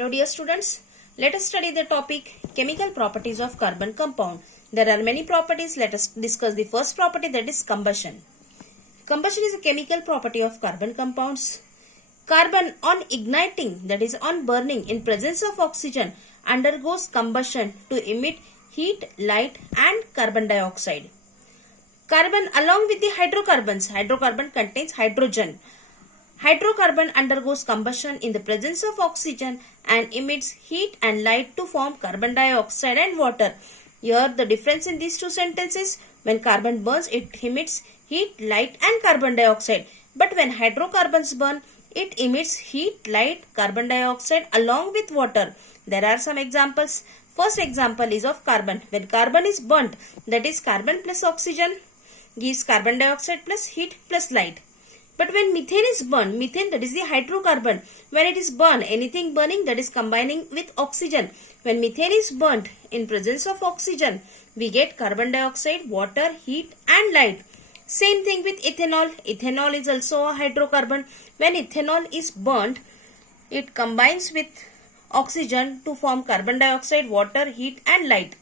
Hello dear students, let us study the topic chemical properties of carbon compound. There are many properties. Let us discuss the first property, that is combustion. Combustion is a chemical property of carbon compounds. Carbon on igniting, that is on burning in presence of oxygen, undergoes combustion to emit heat, light and carbon dioxide. Carbon along with the hydrocarbon contains hydrogen. Hydrocarbon undergoes combustion in the presence of oxygen and emits heat and light to form carbon dioxide and water. Here the difference in these two sentences: when carbon burns, it emits heat, light and carbon dioxide. But when hydrocarbons burn, it emits heat, light, carbon dioxide along with water. There are some examples. First example is of carbon. When carbon is burnt, that is carbon plus oxygen gives carbon dioxide plus heat plus light. But when methane is burned, methane, that is the hydrocarbon, when it is burned, anything burning, that is combining with oxygen. When methane is burnt in presence of oxygen, we get carbon dioxide, water, heat and light. Same thing with ethanol. Ethanol is also a hydrocarbon. When ethanol is burnt, it combines with oxygen to form carbon dioxide, water, heat and light.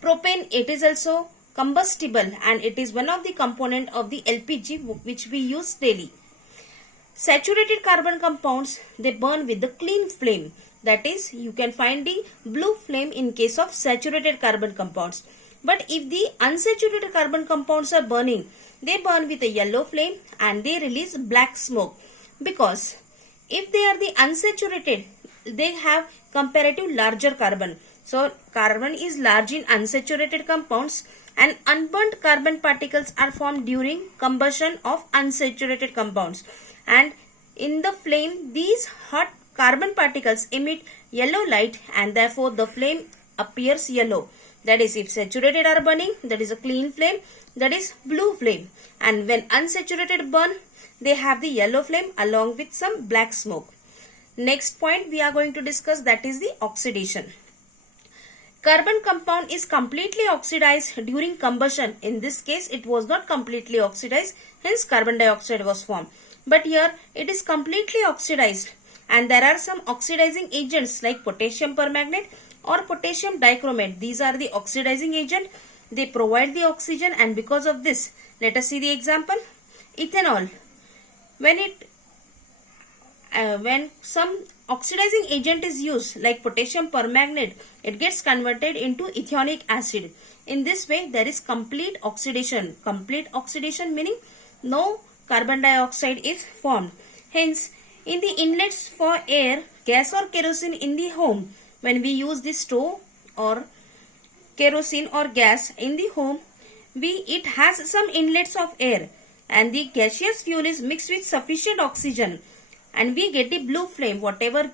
Propane, it is also combustible and it is one of the component of the LPG which we use daily. Saturated carbon compounds, they burn with the clean flame. That is, you can find the blue flame in case of saturated carbon compounds. But if the unsaturated carbon compounds are burning, they burn with a yellow flame and they release black smoke. Because if they are the unsaturated, they have comparative larger carbon. So carbon is large in unsaturated compounds and unburnt carbon particles are formed during combustion of unsaturated compounds. And in the flame, these hot carbon particles emit yellow light and therefore the flame appears yellow. That is, if saturated are burning, that is a clean flame, that is blue flame. And when unsaturated burn, they have the yellow flame along with some black smoke. Next point we are going to discuss, that is the oxidation. Carbon compound is completely oxidized during combustion. In this case, it was not completely oxidized, hence carbon dioxide was formed. But here it is completely oxidized and there are some oxidizing agents like potassium permanganate or potassium dichromate. These are the oxidizing agent. They provide the oxygen and because of this, let us see the example. Ethanol. When some oxidizing agent is used like potassium permanganate, it gets converted into ethanoic acid. In this way, there is complete oxidation. Complete oxidation meaning no carbon dioxide is formed. Hence, in the inlets for air, gas or kerosene in the home, when we use the stove or kerosene or gas in the home, it has some inlets of air and the gaseous fuel is mixed with sufficient oxygen and we get the blue flame. Whatever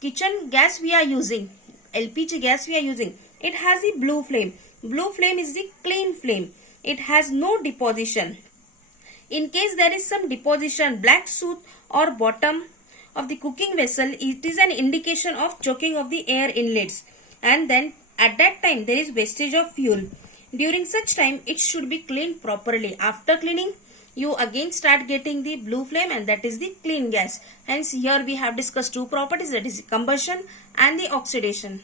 kitchen gas we are using, LPG gas we are using, it has the blue flame. Blue flame is the clean flame. It has no deposition. In case there is some deposition, black soot or bottom of the cooking vessel, it is an indication of choking of the air inlets. And then at that time there is wastage of fuel. During such time, it should be cleaned properly. After cleaning, you again start getting the blue flame and that is the clean gas. Hence here we have discussed two properties, that is combustion and the oxidation.